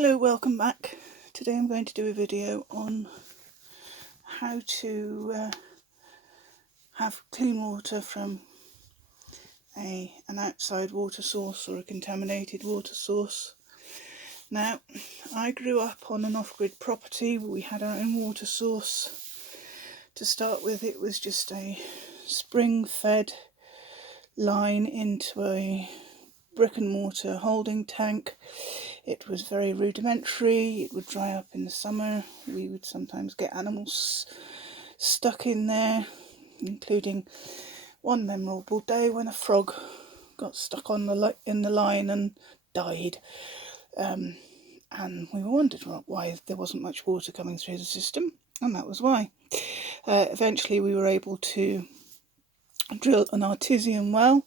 Hello, welcome back. Today I'm going to do a video on how to have clean water from an outside water source or a contaminated water source. Now, I grew up on an off-grid property. We had our own water source. To start with, it was just a spring-fed line into a brick and mortar holding tank. It was very rudimentary. It would dry up in the summer. We would sometimes get animals stuck in there, including one memorable day when a frog got stuck on in the line and died. And we wondered why there wasn't much water coming through the system, and that was why. Eventually we were able to drill an artesian well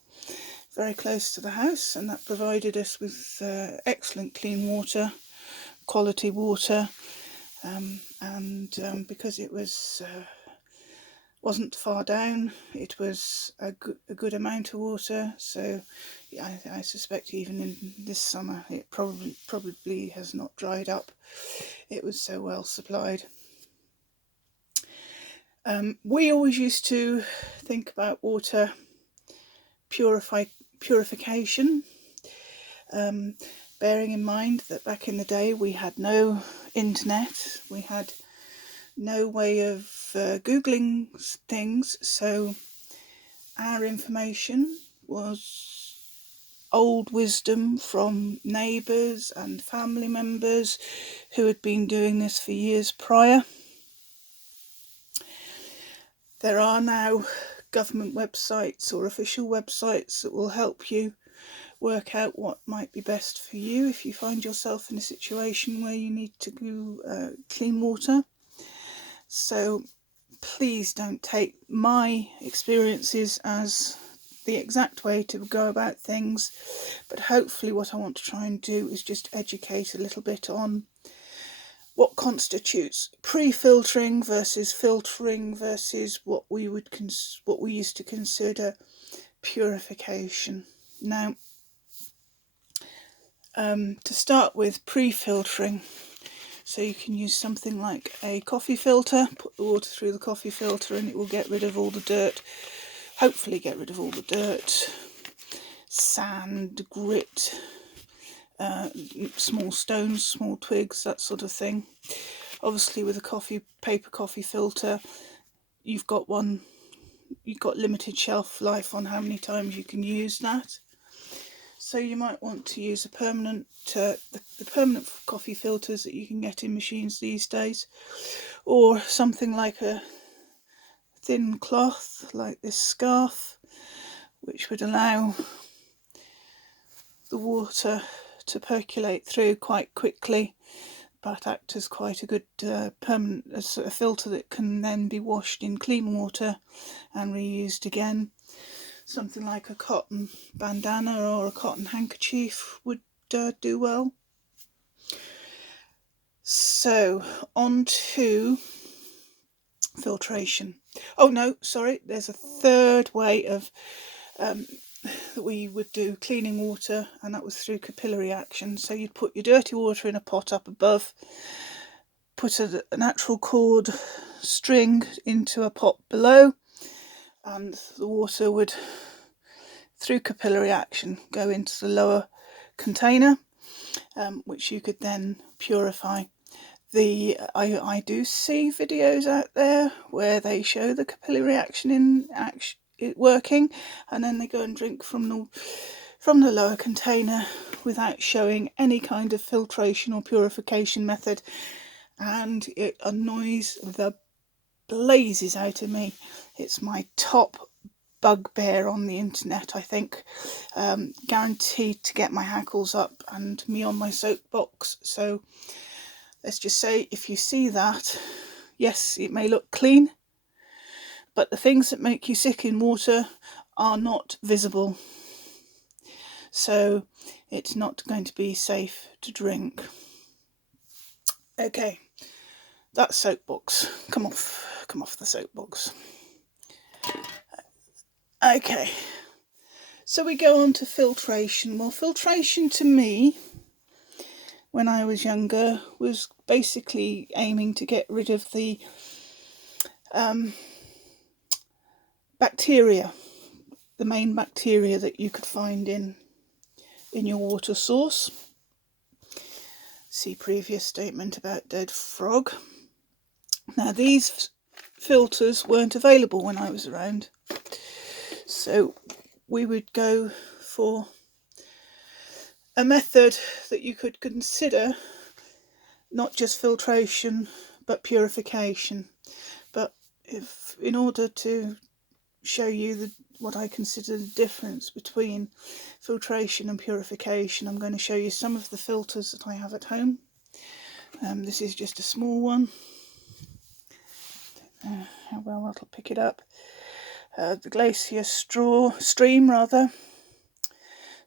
very close to the house, and that provided us with excellent clean water, quality water, and because it wasn't far down, it was a good amount of water. So I suspect even in this summer it probably has not dried up. It was so well supplied. We always used to think about water purification, bearing in mind that back in the day we had no internet, we had no way of googling things, so our information was old wisdom from neighbours and family members who had been doing this for years prior. There are now government websites or official websites that will help you work out what might be best for you if you find yourself in a situation where you need to do clean water. So please don't take my experiences as the exact way to go about things, but hopefully what I want to try and do is just educate a little bit on what constitutes pre-filtering versus filtering versus what we used to consider purification. Now, to start with, pre-filtering. So you can use something like a coffee filter, put the water through the coffee filter and it will get rid of all the dirt, hopefully get rid of all the dirt, sand, grit, small stones, small twigs, that sort of thing. Obviously with a paper coffee filter, you've got limited shelf life on how many times you can use that. So you might want to use a permanent, the permanent coffee filters that you can get in machines these days, or something like a thin cloth like this scarf, which would allow the water to percolate through quite quickly, but act as quite a good permanent a filter that can then be washed in clean water and reused again. Something like a cotton bandana or a cotton handkerchief would do well. So on to filtration. Oh no, sorry, there's a third way of that we would do cleaning water, and that was through capillary action. So you'd put your dirty water in a pot up above, put a natural cord string into a pot below, and the water would, through capillary action, go into the lower container, which you could then purify. I do see videos out there where they show the capillary action working, and then they go and drink from the lower container without showing any kind of filtration or purification method, and it annoys the blazes out of me. It's my top bugbear on the internet, I think. Guaranteed to get my hackles up and me on my soapbox. So let's just say, if you see that, yes, it may look clean, but the things that make you sick in water are not visible. So it's not going to be safe to drink. Okay, that's soapbox. Come off the soapbox. Okay, so we go on to filtration. Well, filtration to me when I was younger was basically aiming to get rid of the bacteria, the main bacteria that you could find in your water source. See previous statement about dead frog. Now these filters weren't available when I was around, so we would go for a method that you could consider not just filtration but purification. But if, in order to show you what I consider the difference between filtration and purification, I'm going to show you some of the filters that I have at home. This is just a small one. How well that'll pick it up. The Glacier Stream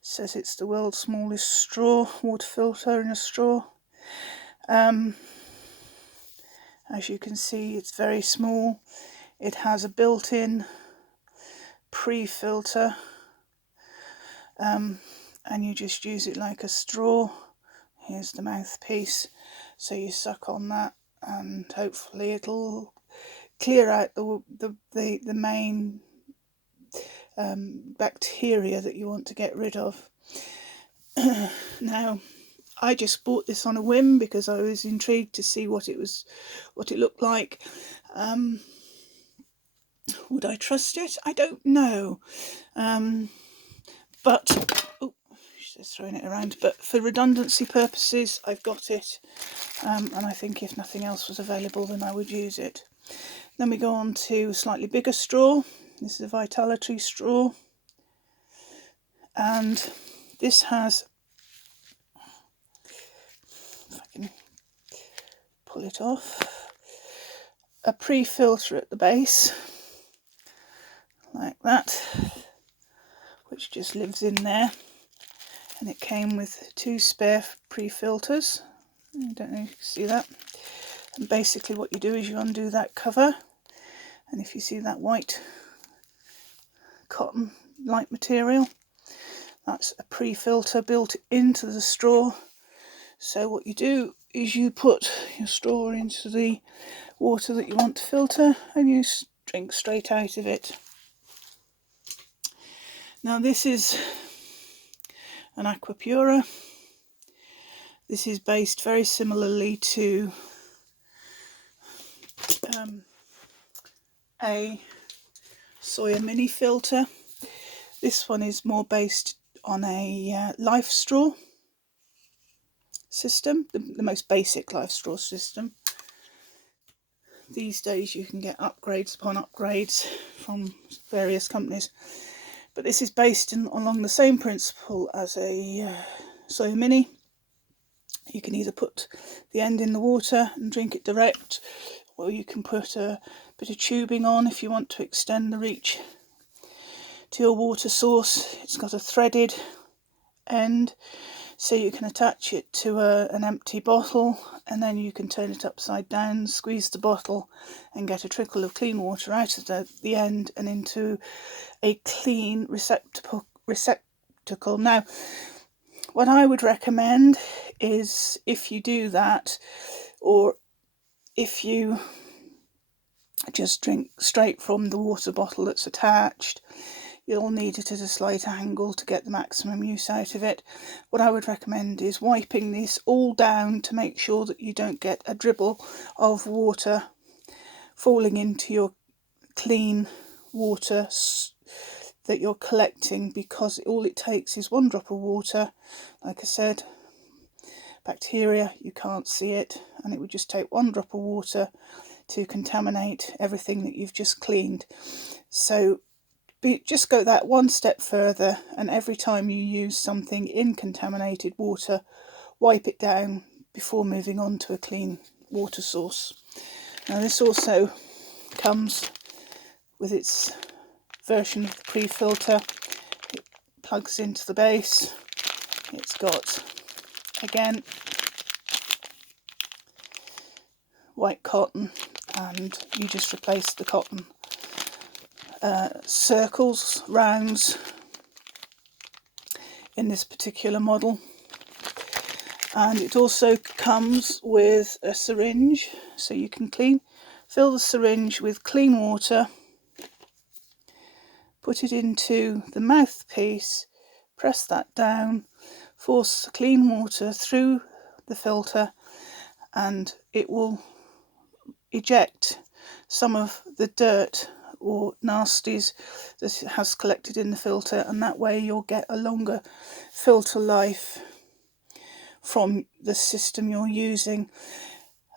says it's the world's smallest water filter in a straw. As you can see, it's very small. It has a built-in pre-filter, and you just use it like a straw. Here's the mouthpiece, so you suck on that and hopefully it'll clear out the main bacteria that you want to get rid of. Now, I just bought this on a whim because I was intrigued to see what it looked like. Would I trust it? I don't know. But just throwing it around. But for redundancy purposes, I've got it, and I think if nothing else was available, then I would use it. Then we go on to a slightly bigger straw. This is a Vitality straw, and this has, if I can pull it off, a pre-filter at the base, like that, which just lives in there, and it came with 2 spare pre-filters. I don't know if you can see that. And basically what you do is you undo that cover, and if you see that white cotton like material, that's a pre-filter built into the straw. So what you do is you put your straw into the water that you want to filter and you drink straight out of it. Now this is an Aquapura. This is based very similarly to a Soya Mini filter. This one is more based on a life straw system, the most basic life straw system. These days you can get upgrades upon upgrades from various companies, but this is based along the same principle as a Soya Mini. You can either put the end in the water and drink it direct, or you can put a bit of tubing on if you want to extend the reach to your water source. It's got a threaded end, so you can attach it to an empty bottle, and then you can turn it upside down, squeeze the bottle and get a trickle of clean water out of the end and into a clean receptacle. Now, what I would recommend is, if you do that, or if you just drink straight from the water bottle that's attached, you'll need it at a slight angle to get the maximum use out of it. What I would recommend is wiping this all down to make sure that you don't get a dribble of water falling into your clean water that you're collecting, because all it takes is 1 drop of water. Like I said, bacteria, you can't see it, and it would just take 1 drop of water to contaminate everything that you've just cleaned. So just go that one step further, and every time you use something in contaminated water, wipe it down before moving on to a clean water source. Now this also comes with its version of the pre-filter. It plugs into the base. It's got, again, white cotton, and you just replace the cotton circles, rounds in this particular model. And it also comes with a syringe, so you can fill the syringe with clean water, put it into the mouthpiece, press that down, force clean water through the filter, and it will eject some of the dirt or nasties that it has collected in the filter, and that way you'll get a longer filter life from the system you're using.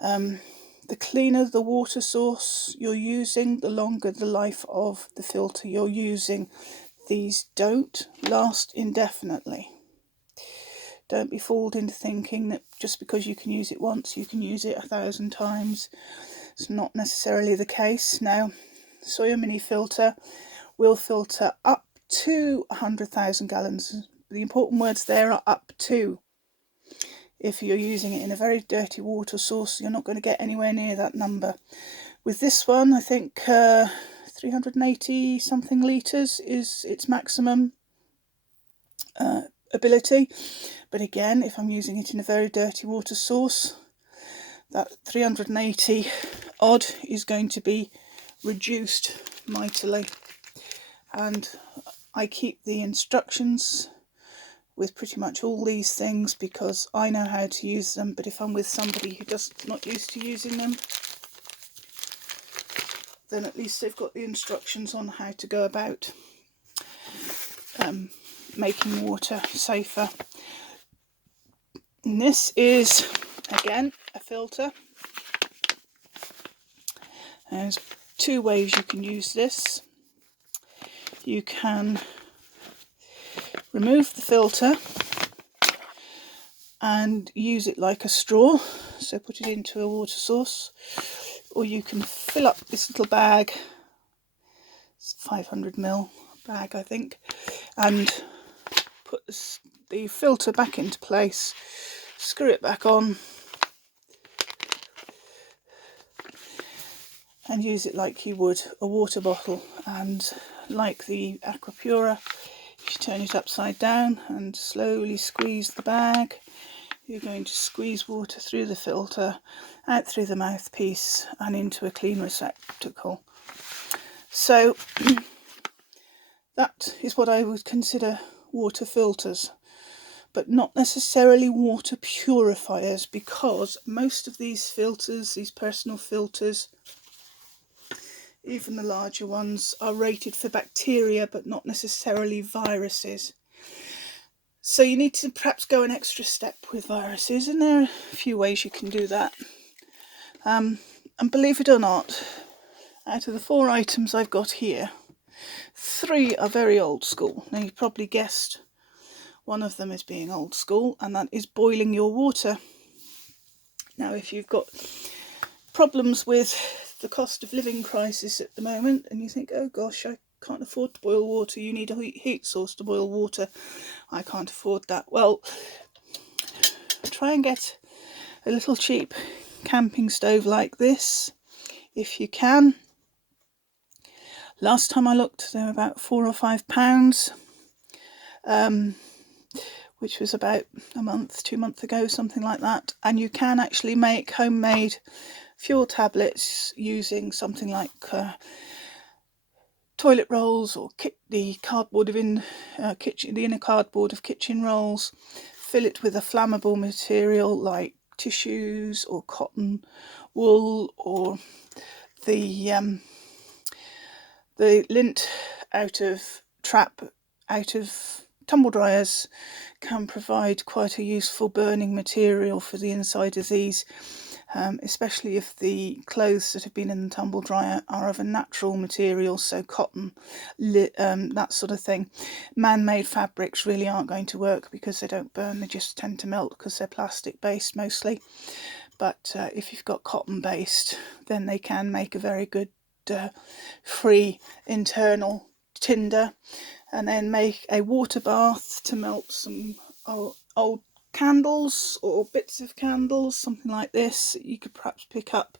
The cleaner the water source you're using, the longer the life of the filter you're using. These don't last indefinitely. Don't be fooled into thinking that just because you can use it once, you can use it 1,000 times. It's not necessarily the case. Now, Soya Mini filter will filter up to 100,000 gallons. The important words there are up to. If you're using it in a very dirty water source, you're not going to get anywhere near that number. With this one, I think 380 something litres is its maximum ability. But again, if I'm using it in a very dirty water source, that 380 odd is going to be reduced mightily. And I keep the instructions with pretty much all these things because I know how to use them, but if I'm with somebody who not used to using them, then at least they've got the instructions on how to go about making water safer. And this is, again, a filter. There's two ways you can use this. You can remove the filter and use it like a straw, so put it into a water source, or you can fill up this little bag, it's 500ml bag I think, and put the filter back into place, screw it back on and use it like you would a water bottle. And like the Aquapura, you turn it upside down and slowly squeeze the bag. You're going to squeeze water through the filter, out through the mouthpiece and into a clean receptacle. So that is what I would consider water filters, but not necessarily water purifiers, because most of these filters, these personal filters, even the larger ones, are rated for bacteria but not necessarily viruses. So you need to perhaps go an extra step with viruses, and there are a few ways you can do that. And believe it or not, out of the 4 items I've got here, 3 are very old school. Now you've probably guessed one of them is being old school, and that is boiling your water. Now if you've got problems with the cost of living crisis at the moment and you think, oh gosh, I can't afford to boil water, you need a heat source to boil water, I can't afford that. Well, try and get a little cheap camping stove like this if you can. Last time I looked, they were about £4 or £5, which was about a month, 2 months ago, something like that. And you can actually make homemade fuel tablets using something like toilet rolls or the cardboard of the inner cardboard of kitchen rolls. Fill it with a flammable material like tissues or cotton wool, or the lint out of tumble dryers can provide quite a useful burning material for the inside of these, especially if the clothes that have been in the tumble dryer are of a natural material, so cotton, that sort of thing. Man-made fabrics really aren't going to work because they don't burn, they just tend to melt because they're plastic based mostly. But if you've got cotton based, then they can make a very good free internal tinder, and then make a water bath to melt some old candles or bits of candles, something like this, that you could perhaps pick up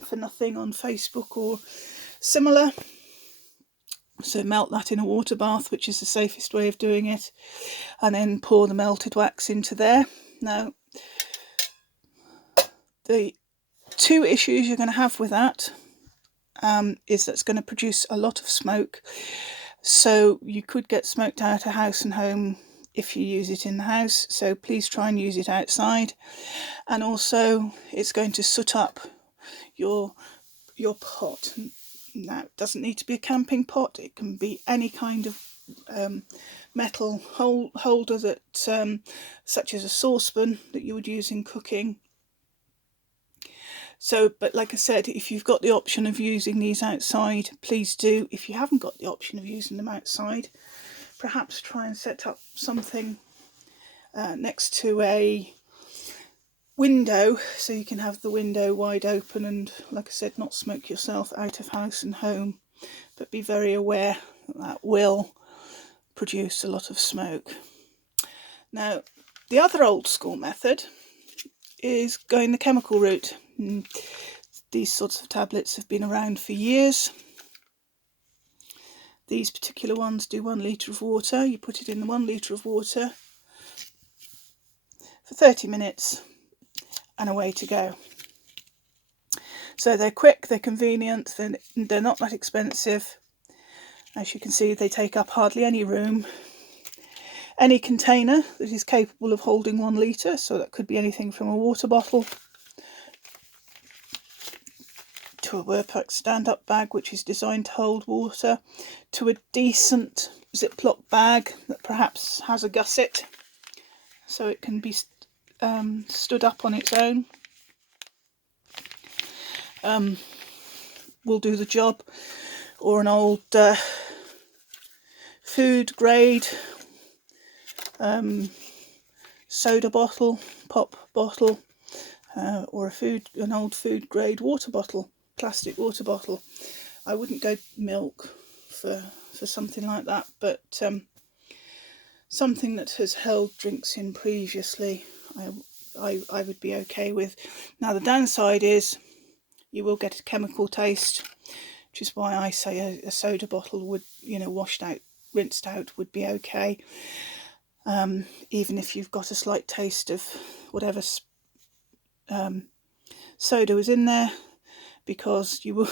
for nothing on Facebook or similar. So melt that in a water bath, which is the safest way of doing it, and then pour the melted wax into there. Now, the two issues you're going to have with that is that's going to produce a lot of smoke. So you could get smoked out of house and home if you use it in the house. So please try and use it outside. And also it's going to soot up your pot. Now, it doesn't need to be a camping pot. It can be any kind of metal holder that, such as a saucepan that you would use in cooking. So, but like I said, if you've got the option of using these outside, please do. If you haven't got the option of using them outside, perhaps try and set up something next to a window, so you can have the window wide open and, like I said, not smoke yourself out of house and home. But be very aware that will produce a lot of smoke. Now, the other old school method is going the chemical route. These sorts of tablets have been around for years. These particular ones do 1 litre of water. You put it in the 1 litre of water for 30 minutes and away to go. So they're quick, they're convenient, they're not that expensive. As you can see, they take up hardly any room. Any container that is capable of holding 1 litre, so that could be anything from a water bottle to a Wurpak stand-up bag which is designed to hold water, to a decent Ziploc bag that perhaps has a gusset so it can be stood up on its own, will do the job, or an old food grade soda bottle, pop bottle, or an old food grade water bottle, plastic water bottle. I wouldn't go milk for something like that, but something that has held drinks in previously, I would be okay with. Now, the downside is you will get a chemical taste, which is why I say a soda bottle would, washed out, rinsed out, would be okay. Even if you've got a slight taste of whatever soda was in there, because you're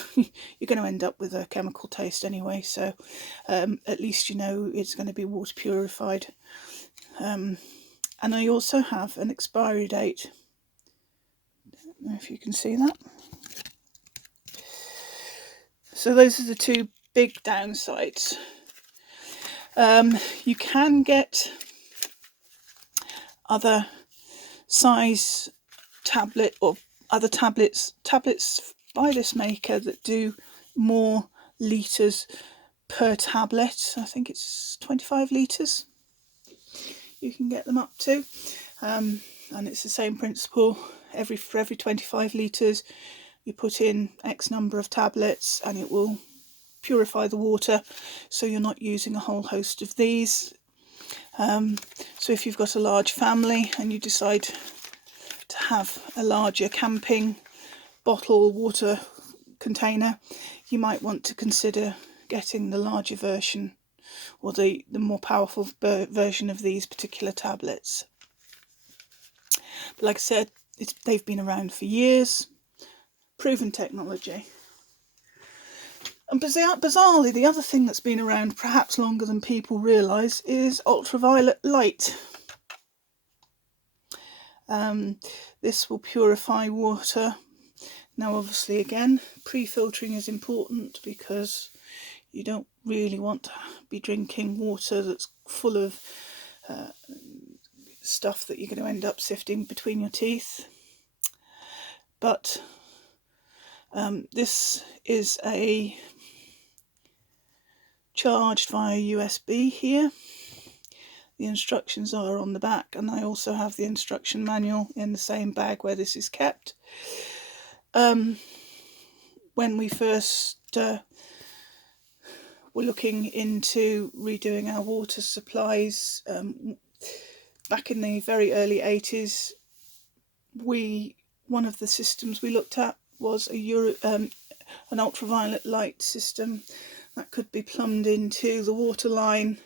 going to end up with a chemical taste anyway. So at least it's going to be water purified. And I also have an expiry date. I don't know if you can see that. So those are the two big downsides. You can get other size tablet or other tablets by this maker that do more litres per tablet. I think it's 25 litres you can get them up to, and it's the same principle. For every 25 litres you put in X number of tablets and it will purify the water, so you're not using a whole host of these. So if you've got a large family and you decide to have a larger camping bottle water container, you might want to consider getting the larger version, or the more powerful version of these particular tablets. But like I said, they've been around for years, proven technology. And bizarrely, the other thing that's been around perhaps longer than people realise is ultraviolet light. This will purify water. Now, obviously, again, pre-filtering is important because you don't really want to be drinking water that's full of stuff that you're going to end up sifting between your teeth. But this is charged via USB here. The instructions are on the back, and I also have the instruction manual in the same bag where this is kept. When we first were looking into redoing our water supplies back in the very early 80s, one of the systems we looked at was an ultraviolet light system. that could be plumbed into the water line,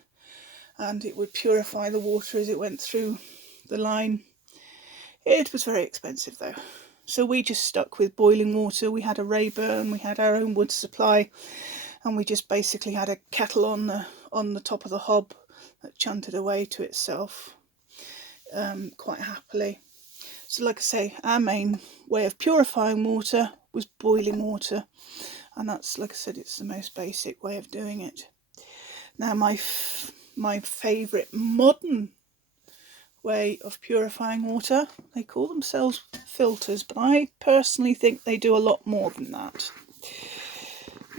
and it would purify the water as it went through the line. It was very expensive though, so we just stuck with boiling water. We had a Rayburn, we had our own wood supply, and we just basically had a kettle on the top of the hob that chanted away to itself quite happily. So like I say, our main way of purifying water was boiling water, and that's, like I said, it's the most basic way of doing it. Now my favourite modern way of purifying water, they call themselves filters, but I personally think they do a lot more than that.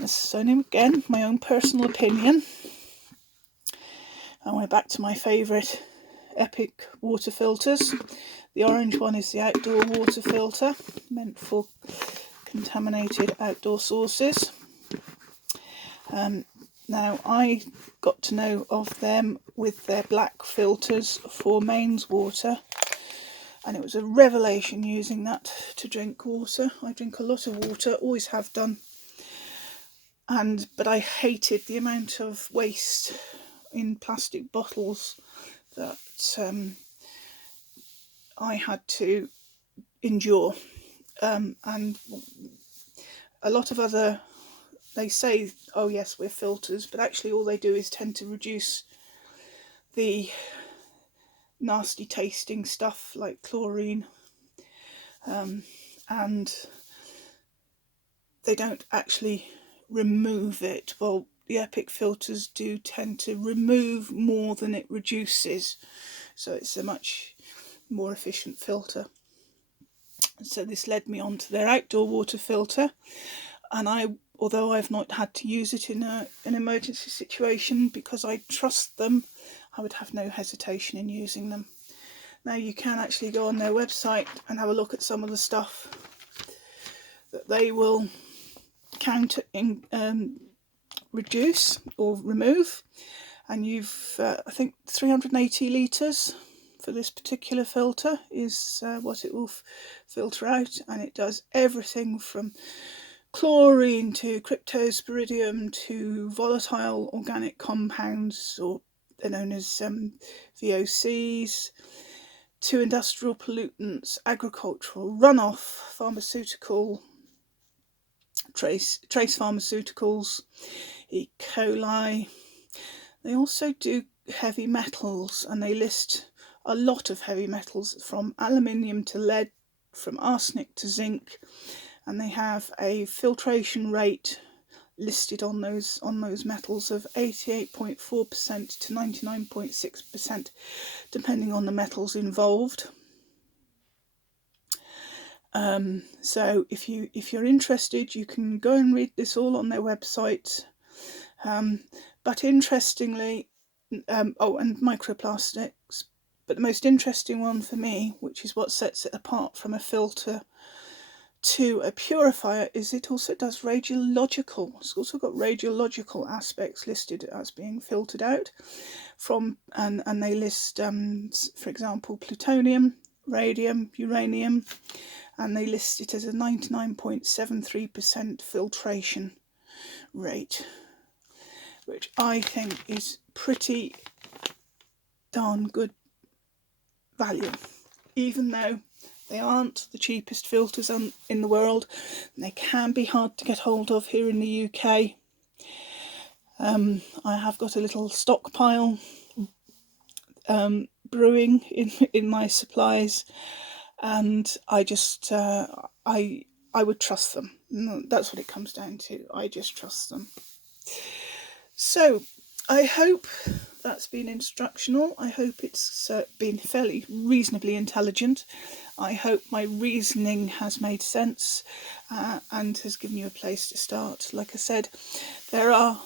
This is only, again, my own personal opinion. And we're back to my favourite Epic water filters. The orange one is the outdoor water filter, meant for contaminated outdoor sources. Now I got to know of them with their black filters for mains water, and it was a revelation using that to drink water. I drink a lot of water, always have done, but I hated the amount of waste in plastic bottles that I had to endure, and a lot of other, they say, oh yes, we're filters, but actually all they do is tend to reduce the nasty tasting stuff like chlorine, and they don't actually remove it. Well, the Epic filters do tend to remove more than it reduces, so it's a much more efficient filter. So this led me on to their outdoor water filter, and although I've not had to use it in an emergency situation, because I trust them, I would have no hesitation in using them. Now you can actually go on their website and have a look at some of the stuff that they will reduce or remove, and you've I think 380 litres for this particular filter is what it will filter out, and it does everything from chlorine to cryptosporidium to volatile organic compounds, or they're known as VOCs, to industrial pollutants, agricultural runoff, pharmaceutical, trace pharmaceuticals, E. coli. They also do heavy metals, and they list a lot of heavy metals from aluminium to lead, from arsenic to zinc, and they have a filtration rate listed on those metals of 88.4% to 99.6%, depending on the metals involved. So if you're interested, you can go and read this all on their website. But interestingly, and microplastics. But the most interesting one for me, which is what sets it apart from a filter to a purifier, is it also does radiological. It's also got radiological aspects listed as being filtered out from, and they list, for example, plutonium, radium, uranium, and they list it as a 99.73% filtration rate, which I think is pretty darn good value, even though they aren't the cheapest filters in the world, and they can be hard to get hold of here in the UK. I have got a little stockpile brewing in my supplies, and I just I would trust them. That's what it comes down to. I just trust them. So I hope that's been instructional. I hope it's been fairly reasonably intelligent. I hope my reasoning has made sense and has given you a place to start. Like I said, there are,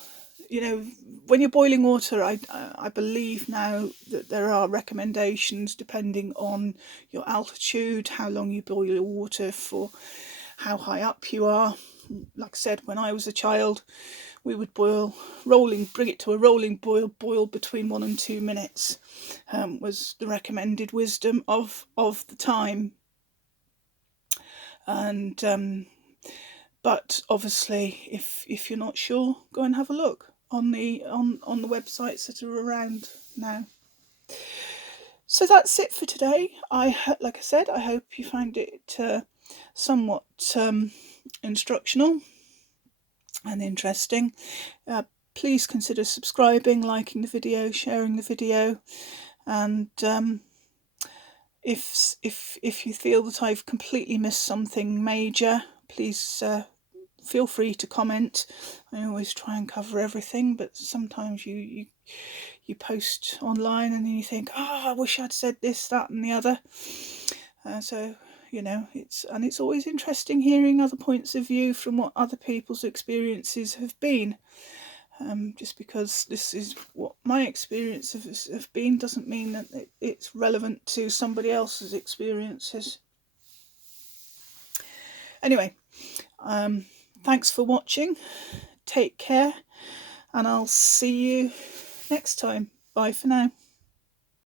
when you're boiling water, I believe now that there are recommendations depending on your altitude, how long you boil your water for, how high up you are. Like I said, when I was a child, we would bring it to a rolling boil between 1 and 2 minutes, was the recommended wisdom of the time. And But obviously, if you're not sure, go and have a look on the websites that are around now. So that's it for today. Like I said, I hope you find it somewhat instructional and interesting. Please consider subscribing, liking the video, sharing the video, and if you feel that I've completely missed something major, please feel free to comment. I always try and cover everything, but sometimes you post online and then you think, I wish I'd said this, that, and the other. So it's always interesting hearing other points of view from what other people's experiences have been. Just because this is what my experience have been doesn't mean that it's relevant to somebody else's experiences. Anyway, thanks for watching. Take care, and I'll see you next time. Bye for now.